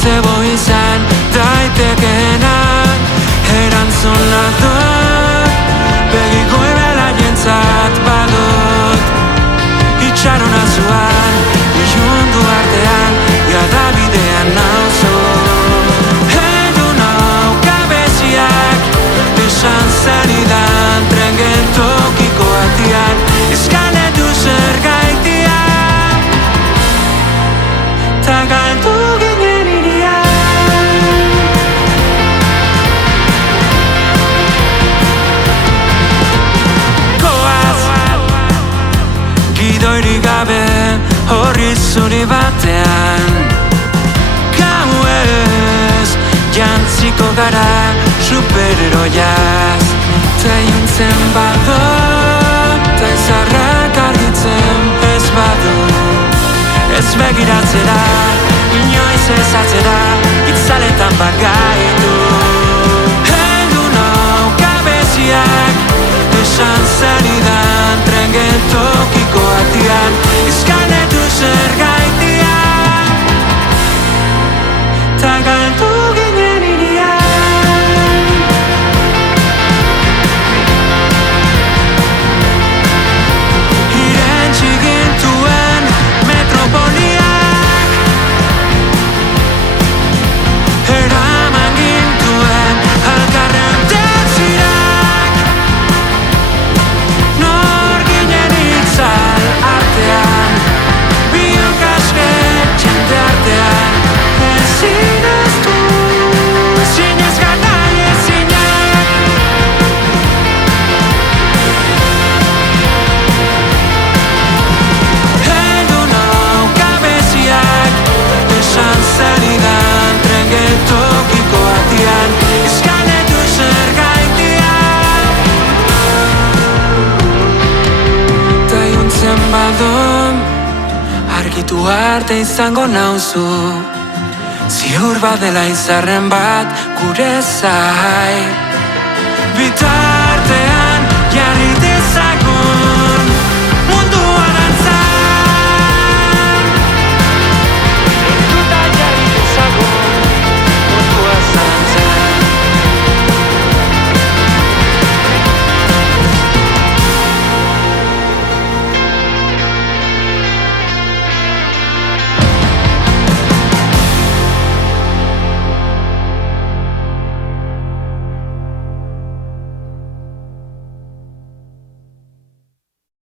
Plazebo izan daitekeena erantzuna dut, begiko ebelajentzat badut. Itxarona zuan, ilundu artean, jada bidean nauzu. Heldu nau gabeziak, esan zenidan tren geltokiko atian, eskaletu zer gaitian, ta galdu ginen irian. Goaz, gidoirik gabe horri zuri batean, gauez jantziko gara superheroiaz. Ta iluntzen badut, ta izarrak argitzen ez badu, ez begiratzera, inoiz ez atzera, itzaletan bagaitu. Heldu nau gabeziak, esan zenidan tren geltokiko atian, eskaletu zer gaitian, ta galdu ginen irian. Irentsi gintuen metropoliak, eraman gintuen alkarren dentzirak. Nor ginen itzal artean, biok aske txente artean, ezin ez du, ezin ez gana ezinak. Heldu nau gabeziak, esan zenidan tren geltokiko atian, eskaletu zer gaitian. Ta iluntzen badut, argitu arte izango nauzu, ziur badela izarren bat gure zai. Bitar